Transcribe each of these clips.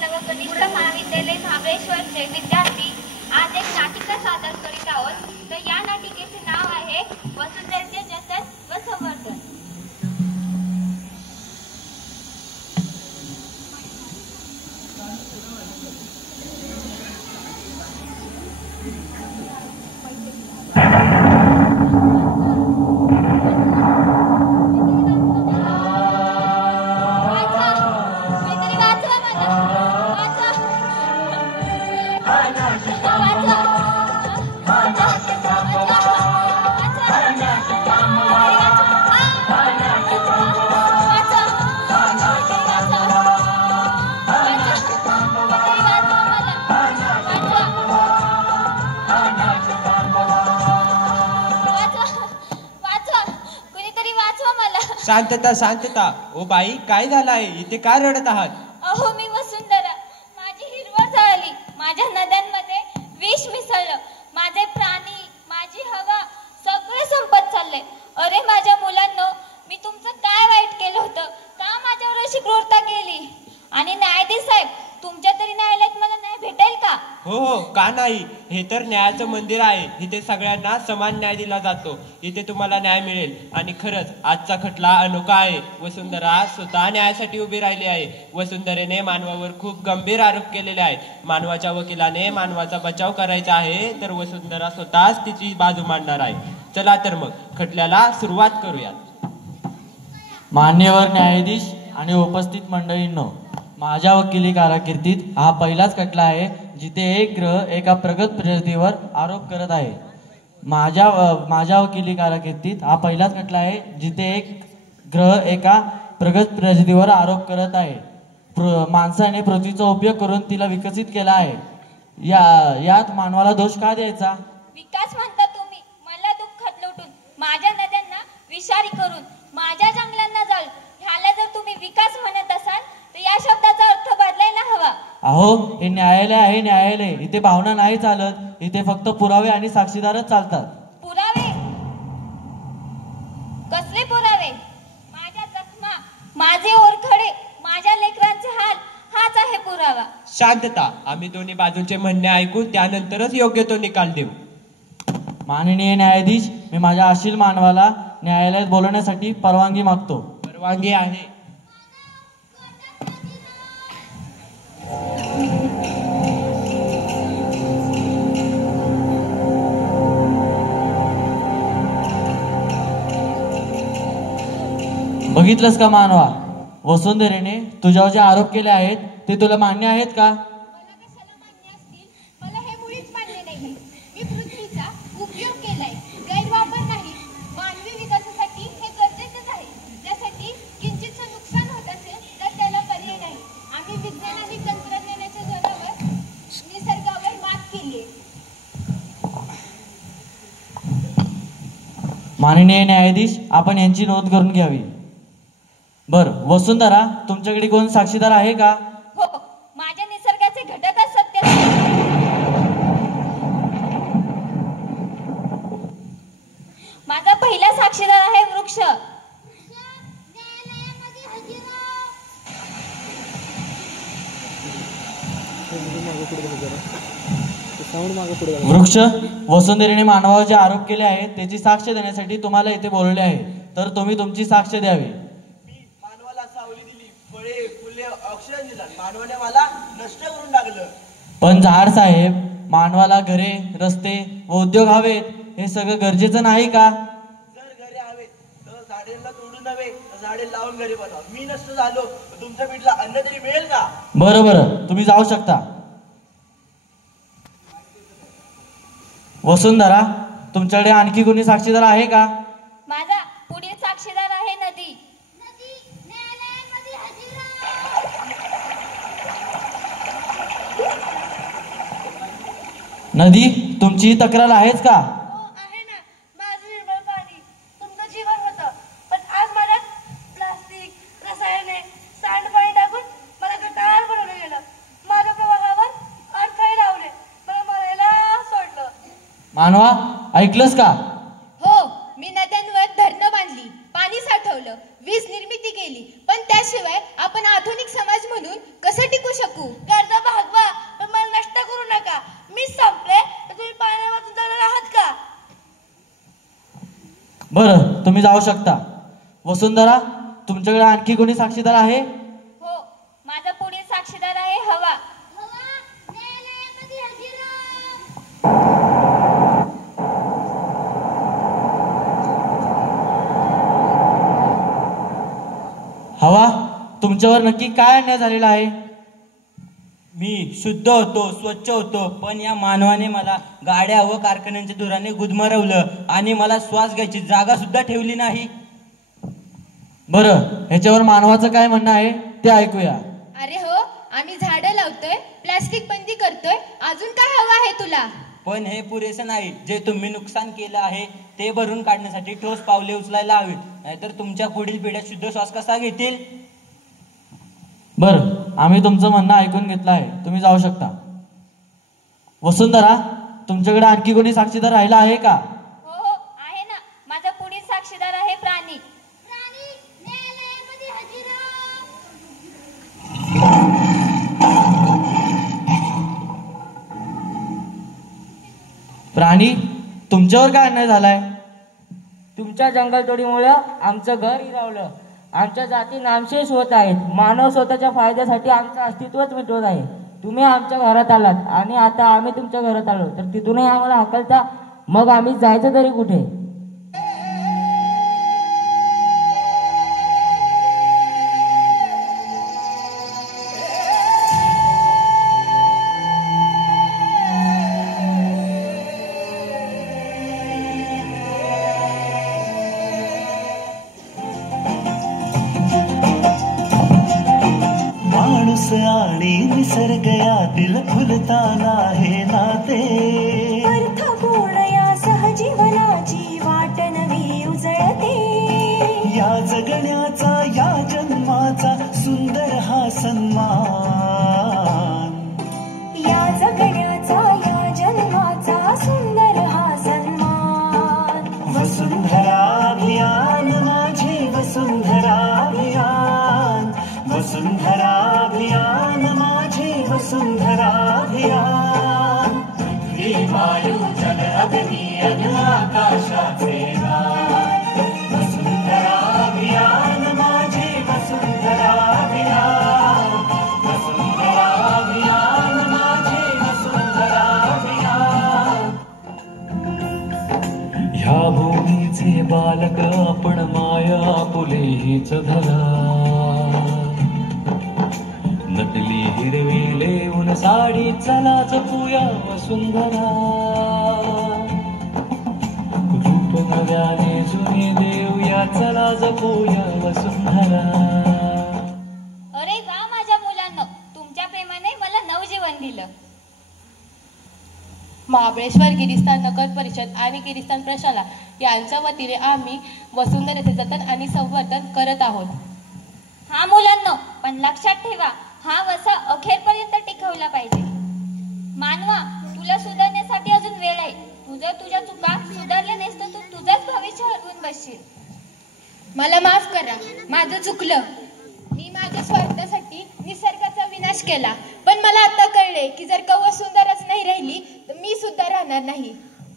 शाळा व कनिष्ठ महाविद्यालय महाबळेश्वरचे विद्यार्थी आज एक नाटिका सादर करीत आहोत. तर या नाटिकेचे नाव आहे वसुंधरेचे जतन व संवर्धन. शांतता शांतता. ओ बाई, काय झालं आहे? इथे का रडत आहात? अहो मी वसुंधरा. माझी हिरवळ झाली. माझ्या नद्यांमध्ये विष मिसळलं. माझे प्राणी, माझी हवा सगळे संपत चालले. अरे माझ्या मुलांनो, मी तुमचं काय वाईट केलं होतं? का माझ्यावर अशी क्रूरता केली? आणि न्यायाधीश साहेब, तुमच्या तरी न्यायालयात मला न्याय भेटेल का? हो हो, का नाही. हे तर न्यायाचं मंदिर आहे. इथे सगळ्यांना समान न्याय दिला जातो. इथे तुम्हाला न्याय मिळेल. आणि खरंच आजचा खटला अनोखा आहे. वसुंधरा स्वतः न्यायासाठी उभी राहिली आहे. वसुंधरेने मानवावर खूप गंभीर आरोप केलेले आहेत. मानवाच्या वकिलाने मानवाचा बचाव करायचा आहे, तर वसुंधरा स्वतःच तिची बाजू मांडणार आहे. चला तर मग खटल्याला सुरुवात करूयात. मान्यवर न्यायाधीश आणि उपस्थित मंडळींनो, माझ्या वकिली कारकिर्दीत हा पहिलाच खटला आहे जिथे एक ग्रह एका प्रगत प्रजातीवर आरोप करत आहे. माझ्या वकिली कारकिर्दीत हा पहिलाच खटला आहे जिथे एक ग्रह एका प्रगत प्रजातीवर आरोप करत आहे. माणसाने पृथ्वीचा उपयोग करून तिला विकसित केला आहे. यात मानवाला दोष का द्यायचा? विकास म्हणता तुम्ही? मला दुःखात लोटून, माझ्या नद्यांना विषारी करून, माझ्या जंगलांना जाळून, ह्याला जर तुम्ही विकास म्हणत असाल तर या शब्दाचा अर्थ बदलायला हवा. अहो, हे न्यायालय आहे. न्यायालय इथे भावना नाही चालत. इथे फक्त पुरावे आणि साक्षीदारच चालतात. पुरावे? कसले पुरावे? माझ्या जखमा, माझे ओरखडे, माझ्या लेकरांचे हाल, हाच आहे पुरावा. शांतता. आम्ही दोन्ही बाजूंचे म्हणणे ऐकून त्यानंतरच योग्य तो निकाल देऊ. माननीय न्यायाधीश, मी माझ्या आशील मानवाला न्यायालयात बोलवण्यासाठी परवानगी मागतो. परवानगी आहे. बघितलंस का मानवा, वसुंधरेने तुझ्यावर जे आरोप केले आहेत ते तुला मान्य आहेत का? मला कशाला मान्य असतील? मला हे मुळीच मान्य नाही. मी पृथ्वीचा उपयोग केलाय, गैरवापर नाही. मानवी विकासासाठी हे गरजेचंच आहे. त्यासाठी किंचितचं नुकसान होत असेल तर त्याला पर्याय नाही. आम्ही विज्ञान आणि तंत्रज्ञानाच्या जोरावर निसर्गावर मात केली. माननीय न्यायाधीश, आपण यांची नोंद करून घ्यावी. बर वसुंधरा, तुमच्याकडे कोण साक्षीदार आहे का? हो, माझ्या निसर्गाचे घटकच सत्य. माझा पहिला साक्षीदार आहे वृक्ष. वृक्ष, वसुंधरेने मानवावर जे आरोप केले आहेत त्याची साक्ष देण्यासाठी तुम्हाला इथे बोलवले आहे, तर तुम्ही तुमची साक्ष द्यावी. मानवाला सावली दिली, फळे फुले ऑक्सिजन दिला, मानवाने मला नष्ट करून टाकलं. पण झाड साहेब, मानवाला घरे, रस्ते व उद्योग हवेत. हे सगळं गरजेचं नाही का? जर घरे हवेत तर झाडेला तोडू नव्हे, तर झाडे लावून घरे बनवा. मी नष्ट झालो तर तुमच्या पीठला अन्न तरी मिळेल का? बरं बरं, तुम्ही जाऊ शकता. वसुंधरा, तुमच्याकडे आणखी कोणी साक्षीदार आहे का? माझा पुढील साक्षीदार आहे नदी. नदी, तुमची तक्रार आहेच का? हो आहे ना. माझं निर्मळ पाणी तुमचं जीवन होतं, पण आज मला प्लास्टिक, रसायने, सांडपाणी टाकून मला गटार बनवलं गेलं. माझ्या प्रवाहावर अडथळे लावले, मला मरायला सोडलं. मानवा, ऐकलंस का? हो, मी नद्यांवर धरणं बांधली, पाणी साठवलं, वीज निर्मिती केली, पण त्याशिवाय आपण आधुनिक समाज म्हणून कसं टिकू शकू. कर्ज भागवा, पण मला नष्ट करू नका. मी संपले तर तुम्ही पाण्यावर जाणार आहात का? बरं, तुम्ही जाऊ शकता. वसुंधरा, तुमच्याकडे आणखी कोणी साक्षीदार आहे? हो, माझा पुढील साक्षीदार आहे हवा. हवा, तुमच्यावर नक्की काय अन्याय झालेला आहे? मी शुद्ध होतो, स्वच्छ होतो, पण या मानवाने मला गाड्या व कारखान्यांच्या धुराने गुदमरवलं आणि मला श्वास घ्यायची जागा सुद्धा ठेवली नाही. बरं, ह्याच्यावर मानवाचं काय म्हणणं आहे ते ऐकूया. अरे हो, आम्ही झाडं लावतोय, प्लास्टिक बंदी करतोय, अजून काय हवं आहे तुला? पण हे पुरेसे नाही. जे तुम्ही नुकसान केलं आहे ते भरून काढण्यासाठी ठोस पावले उचलायला हवीत, नाहीतर तुमच्या पुढील पिढ्या शुद्ध श्वास कसा घेतील? बरं, आम्ही तुमचं म्हणणं ऐकून घेतलं आहे. तुम्ही जाऊ शकता. वसुंधरा, तुमच्याकडे आणखी कोणी साक्षीदार राहिला आहे का? हो हो, आहे ना. माझा पुढील साक्षीदार आहे प्राणी. प्राणी, तुमच्यावर काय अन्याय झालाय? तुमच्या जंगलतोडीमुळे आमचं घर हिरावलं, आमच्या जाती नामशेष होत आहेत. मानव स्वतःच्या फायद्यासाठी आमचं अस्तित्वच मिटवत आहे. तुम्ही आमच्या घरात आलात आणि आता आम्ही तुमच्या घरात आलो तर तिथूनही आम्हाला हाकलता. मग आम्ही जायचं तरी कुठे? माणूस आणि निसर्ग यातील फुलताना हे नाते, अर्थपूर्ण या सहजीवनाची वाट नवी उजळते. या जगण्याचा या जन्माचा सुंदर हा सन्मान, या जगण्याचा या जन्माचा सुंदर हा सन्मान. वसुंधरा अभियान माझे वसुंधरा अभियान, वसुंधरा अभियान माझे वसुंधरा अभियान. पृथ्वी वायू जल अग्नी अन आकाशाचे गान, वसुंधरा अभियान माझे वसुंधरा अभियान, वसुंधरा अभियान माझे वसुंधरा अभियान. ह्या भूमीचे बालक आपण माया फुले हीच धरा, नटली हिरवी लेऊन साडी चला जपूया वसुंधरा. रूप नव्याने जुने देऊया चला जपूया वसुंधरा. अरे वा माझ्या मुलांनो, तुमच्या प्रेमाने मला नवजीवन दिलं. महाबळेश्वर गिरिस्थान नगर परिषद आणि गिरिस्थान प्रशाला यांच्या वतीने आम्ही वसुंधरेचे जतन आणि संवर्धन करत आहोत. हा मुलांनो, पण लक्षात ठेवा, हा वसा अखेरपर्यंत टिकवला पाहिजे. मानवा, तुला सुधारण्यासाठी अजून वेळ आहे. तू जर तुझ्या चुका सुधारल्या नाहीस तर तू तुझंच भविष्य हरवून बसशील. मला माफ करा, माझं चुकलं. मी माझ्या स्वार्थासाठी निसर्गाचा विनाश केला. पण मला आता कळले की जर का वसुंधराच नाही राहिली तर मी सुद्धा राहणार नाही.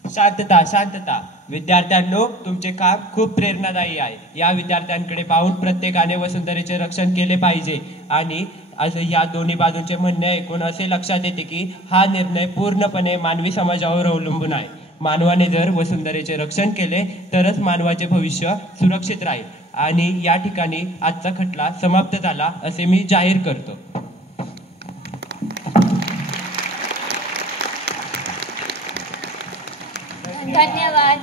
शांतता, शांतता. विद्यार्थ्यांनो, तुमचे काम खूप प्रेरणादायी आहे. या विद्यार्थ्यांकडे पाहून प्रत्येकाने वसुंधरेचे रक्षण केले पाहिजे. आणि असे या दोन्ही बाजूंचे म्हणणे ऐकून असे लक्षात येते की हा निर्णय पूर्णपणे मानवी समाजावर अवलंबून आहे. मानवाने जर वसुंधरेचे रक्षण केले तरच मानवाचे भविष्य सुरक्षित राहील. आणि या ठिकाणी आजचा खटला समाप्त झाला असे मी जाहीर करतो. धन्यवाद.